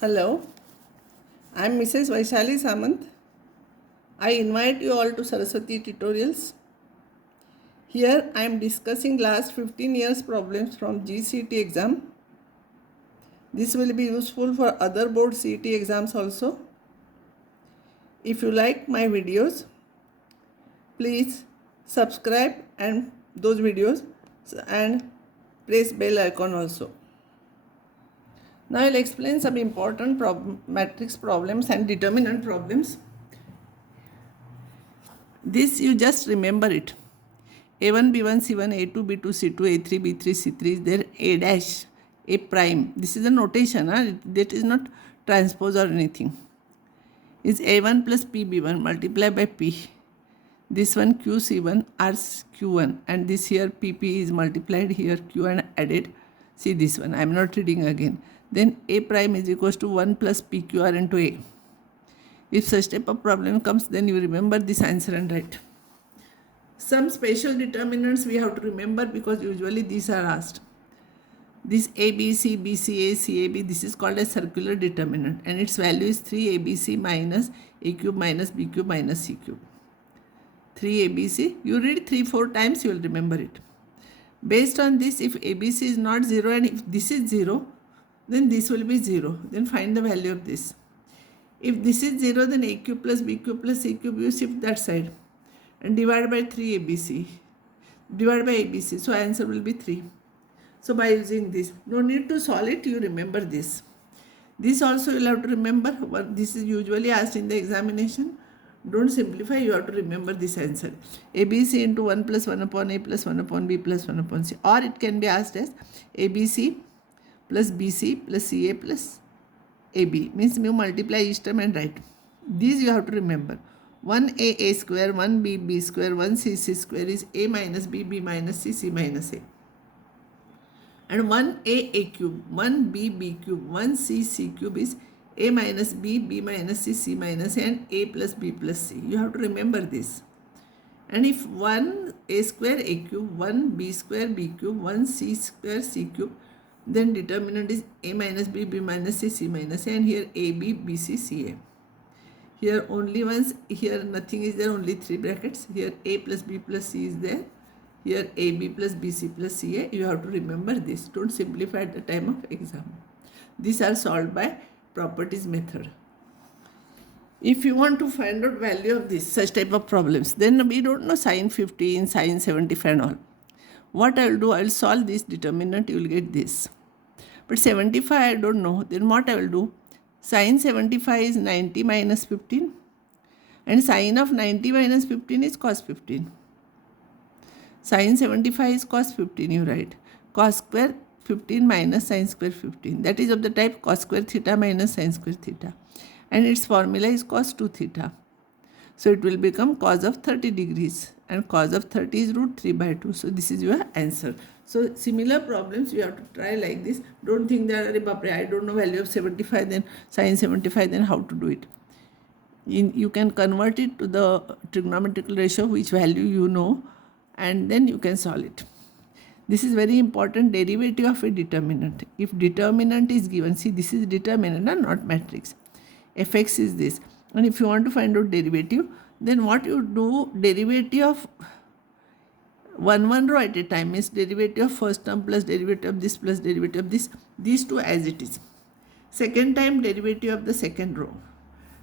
Hello, I am Mrs. Vaishali Samant. I invite you all to Saraswati Tutorials. Here I am discussing last 15 years problems from C.E.T exam. This will be useful for other board C.E.T exams also. If you like my videos, please subscribe and those videos and press bell icon also. Now I will explain some important matrix problems and determinant problems. This you just remember it. A1, B1, C1, A2, B2, C2, A3, B3, C3 is there. A dash, A prime. This is a notation. That is not transpose or anything. Is A1 plus PB1 multiplied by P. This one QC1 R Q1 and this here PP is multiplied here Q and added. See this one. I am not reading again. Then A prime is equals to 1 plus PQR into A. If such type of problem comes, then you remember this answer and write. Some special determinants we have to remember because usually these are asked. This ABC, BCA, CAB, this is called a circular determinant and its value is 3ABC minus A cube minus B cube minus C cube. 3ABC, you read 3-4 times, you will remember it. Based on this, if ABC is not 0 and if this is 0, then this will be 0. Then find the value of this. If this is 0, then A cube plus B cube plus C cube, you shift that side and divide by 3 ABC. Divide by ABC. So answer will be 3. So by using this, no need to solve it, you remember this. This also you will have to remember. This is usually asked in the examination. Don't simplify, you have to remember this answer. ABC into 1 plus 1 upon A plus 1 upon B plus 1 upon C. Or it can be asked as ABC plus BC plus CA plus AB. Means you multiply each term and write. These you have to remember. 1A square, 1B square, 1C square is A minus B minus C minus A. And 1A cube, 1B cube, 1C cube is A minus B minus C minus A and A plus B plus C. You have to remember this. And if 1A square A cube, 1B square B cube, 1C square C cube, then determinant is A minus B minus C minus A and here AB, BC, CA. Here only once, here nothing is there, only 3 brackets. Here A plus B plus C is there. Here AB plus BC plus CA. You have to remember this. Don't simplify at the time of exam. These are solved by properties method. If you want to find out value of this, such type of problems, then we don't know sine 15, sine 75 and all. What I will do, I will solve this determinant, you will get this. But 75 I don't know. Then what I will do? Sine 75 is 90 minus 15 and sine of 90 minus 15 is cos 15. Sine 75 is cos 15, you write. Cos square 15 minus sine square 15. That is of the type cos square theta minus sine square theta. And its formula is cos 2 theta. So it will become cos of 30 degrees and cos of 30 is root 3 by 2. So this is your answer. So similar problems you have to try like this. Don't think that I don't know value of 75 then sine 75 then how to do it. You can convert it to the trigonometrical ratio which value you know and then you can solve it. This is very important, derivative of a determinant. If determinant is given, see this is determinant not matrix. Fx is this. And if you want to find out derivative, then what you do, derivative of one row at a time means derivative of first term plus derivative of this plus derivative of this, these two as it is. Second time derivative of the second row.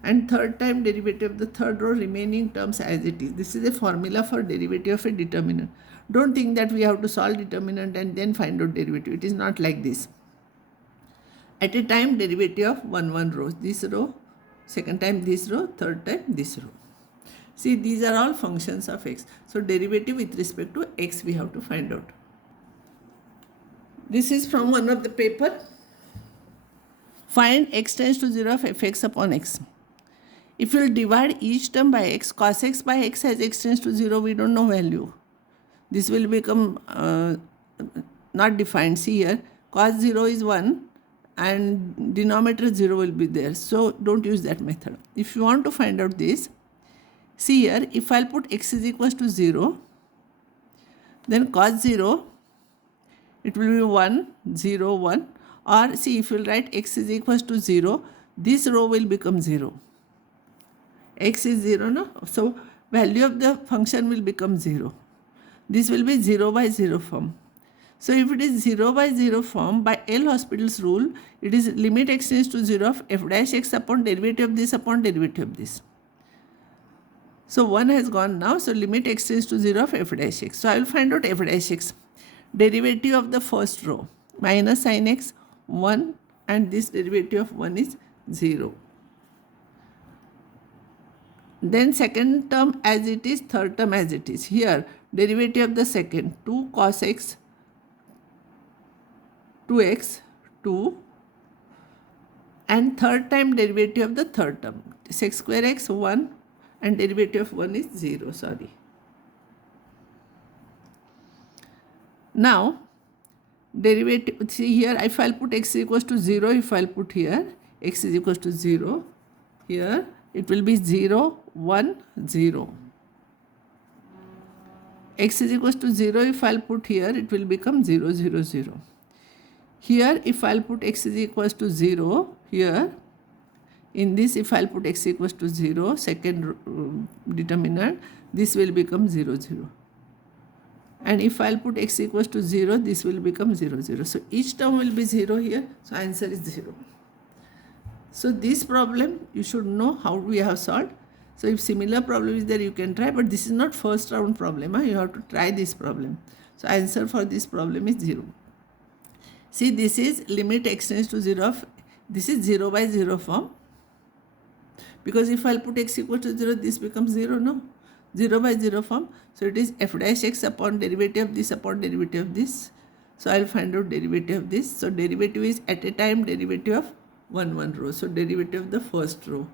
And third time derivative of the third row, remaining terms as it is. This is a formula for derivative of a determinant. Don't think that we have to solve determinant and then find out derivative. It is not like this. At a time derivative of one row. This row, second time this row, third time this row. See, these are all functions of x. So derivative with respect to x we have to find out. This is from one of the paper. Find x tends to 0 of fx upon x. If you will divide each term by x, cos x by x as x tends to 0, we don't know value. This will become not defined. See here, cos 0 is 1 and denominator 0 will be there. So don't use that method. If you want to find out this, see here, if I'll put x is equals to 0, then cos 0, it will be 1, 0, 1 Or see, if you write x is equals to 0, this row will become 0. X is 0, no? So value of the function will become 0. This will be 0 by 0 form. So if it is 0 by 0 form, by L'Hospital's rule, it is limit x tends to 0 of f dash x upon derivative of this upon derivative of this. So 1 has gone now, so limit x tends to 0 of f dash x. So I will find out f dash x. Derivative of the first row, minus sin x, 1, and this derivative of 1 is 0. Then second term as it is, third term as it is. Here, derivative of the second, 2 cos x, 2x, 2, and third time derivative of the third term, sec square x, 1, and derivative of 1 is 0, sorry. Now, derivative, see here, if I'll put x is equals to 0, if I'll put here, x is equals to 0, here, it will be 0, 1, 0. X is equals to 0, if I'll put here, it will become 0, 0, 0. Here, if I'll put x is equals to 0, here, in this, if I'll put x equals to 0, second determinant, this will become 0, 0. And if I'll put x equals to 0, this will become 0, 0. So each term will be 0 here, so answer is 0. So this problem, you should know how we have solved. So if similar problem is there, you can try, but this is not first round problem. You have to try this problem. So answer for this problem is 0. See, this is limit x tends to 0 of, this is 0 by 0 form. Because if I'll put x equal to 0, this becomes 0, no? 0 by 0 form. So it is f dash x upon derivative of this upon derivative of this. So I'll find out derivative of this. So derivative is at a time derivative of one row. So derivative of the first row,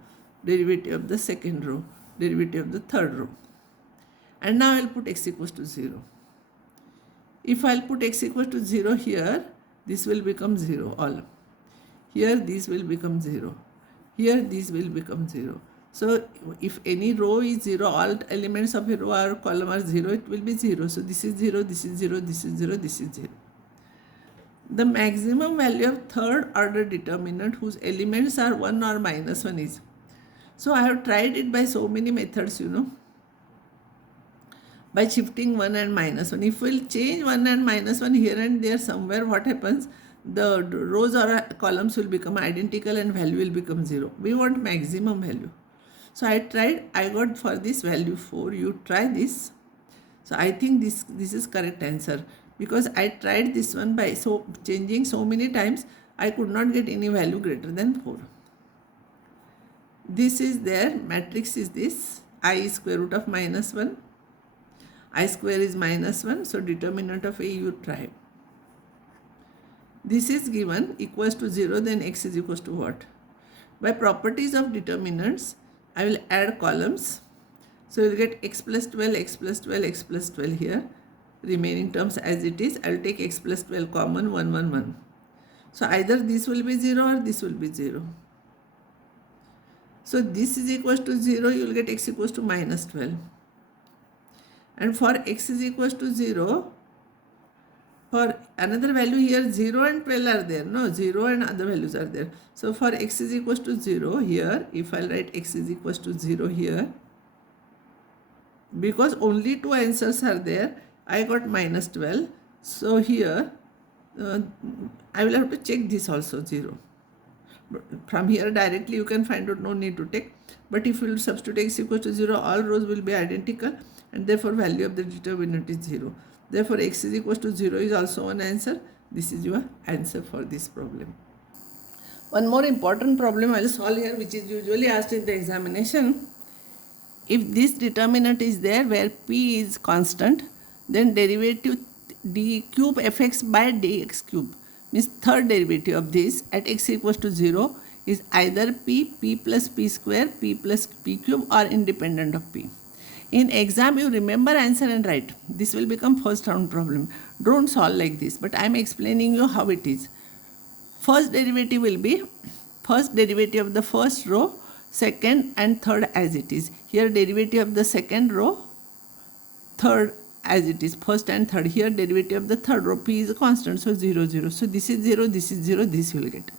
derivative of the second row, derivative of the third row. And now I'll put x equals to 0. If I'll put x equals to 0 here, this will become 0 all. Here this will become 0. Here this will become 0. So if any row is 0, all elements of a row or column are 0, it will be 0. So this is 0, this is 0, this is 0, this is 0. The maximum value of third order determinant whose elements are 1 or minus 1 is. So I have tried it by so many methods, by shifting 1 and minus 1. If we'll change 1 and minus 1 here and there somewhere, what happens? The rows or columns will become identical and value will become 0. We want maximum value. So I tried, I got for this value 4. You try this. So I think this is correct answer, because I tried this one by changing so many times, I could not get any value greater than 4. This is there, matrix is this, I is square root of minus 1, I square is minus 1, so determinant of A you try. This is given equals to 0, then x is equals to what? By properties of determinants, I will add columns. So you will get x plus 12, x plus 12, x plus 12 here. Remaining terms as it is, I will take x plus 12 common, 1, 1, 1. So either this will be 0 or this will be 0. So this is equals to 0, you will get x equals to minus 12. And for x is equals to 0, for another value here 0 and 12 are there, no, 0 and other values are there. So for x is equals to 0 here, if I write x is equals to 0 here, because only 2 answers are there, I got minus 12. So here I will have to check this also 0. From here directly you can find out, no need to take. But if you will substitute x equals to 0, all rows will be identical and therefore value of the determinant is 0. Therefore x is equals to 0 is also one answer. This is your answer for this problem. One more important problem I will solve here, which is usually asked in the examination. If this determinant is there where p is constant, then derivative d cube fx by dx cube means third derivative of this at x equals to 0 is either p plus p square, p plus p cube, or independent of p. In exam, you remember answer and write. This will become first round problem. Don't solve like this, but I am explaining you how it is. First derivative will be first derivative of the first row, second and third as it is. Here derivative of the second row, third as it is, first and third. Here derivative of the third row, p is a constant, so 0, 0. So this is 0, this is 0, this you will get.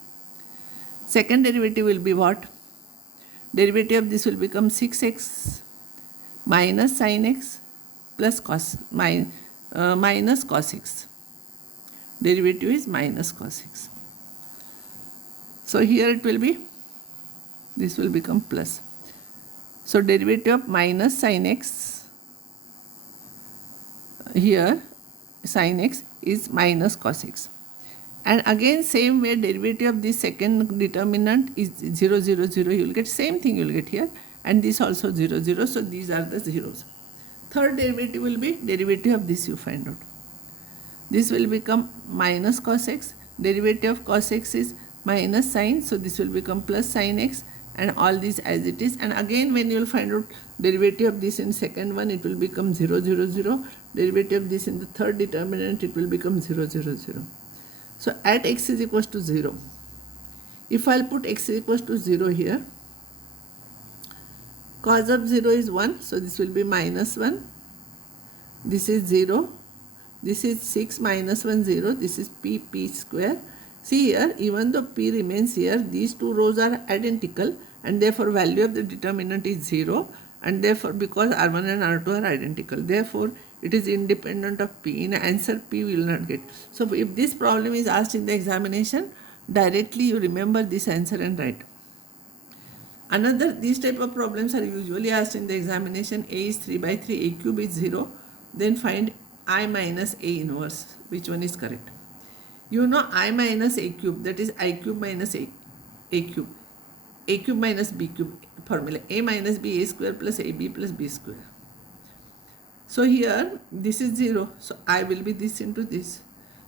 Second derivative will be what? Derivative of this will become 6x minus sin x plus minus cos x. Derivative is minus cos x. So here it will be, this will become plus. So derivative of minus sin x, here sin x is minus cos x. And again same way, derivative of this second determinant is 0, 0, 0. You will get same thing you will get here, and this also 0, 0. So these are the zeros. Third derivative will be derivative of this, you find out. This will become minus cos x. Derivative of cos x is minus sin, so this will become plus sin x, and all these as it is. And again when you will find out derivative of this in second one, it will become 0, 0, 0. Derivative of this in the third determinant, it will become 0, 0, 0. So at x is equals to 0, if I will put x is equals to 0 here, cos of 0 is 1, so this will be minus 1. This is 0. This is 6 minus 1, 0. This is p square. See here, even though p remains here, these two rows are identical, and therefore value of the determinant is 0, and therefore because R1 and R2 are identical, therefore it is independent of p. In answer p we will not get. So if this problem is asked in the examination, directly you remember this answer and write. Another, these type of problems are usually asked in the examination. A is 3 by 3, a cube is 0, then find I minus a inverse. Which one is correct? You know I minus a cube, that is I cube minus a cube. A cube minus b cube formula. A minus b, a square plus ab plus b square. So here this is 0, so I will be this into this.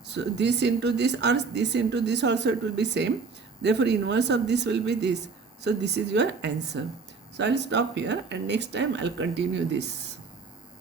So this into this or this into this also it will be same. Therefore inverse of this will be this. So this is your answer. So I will stop here, and next time I will continue this.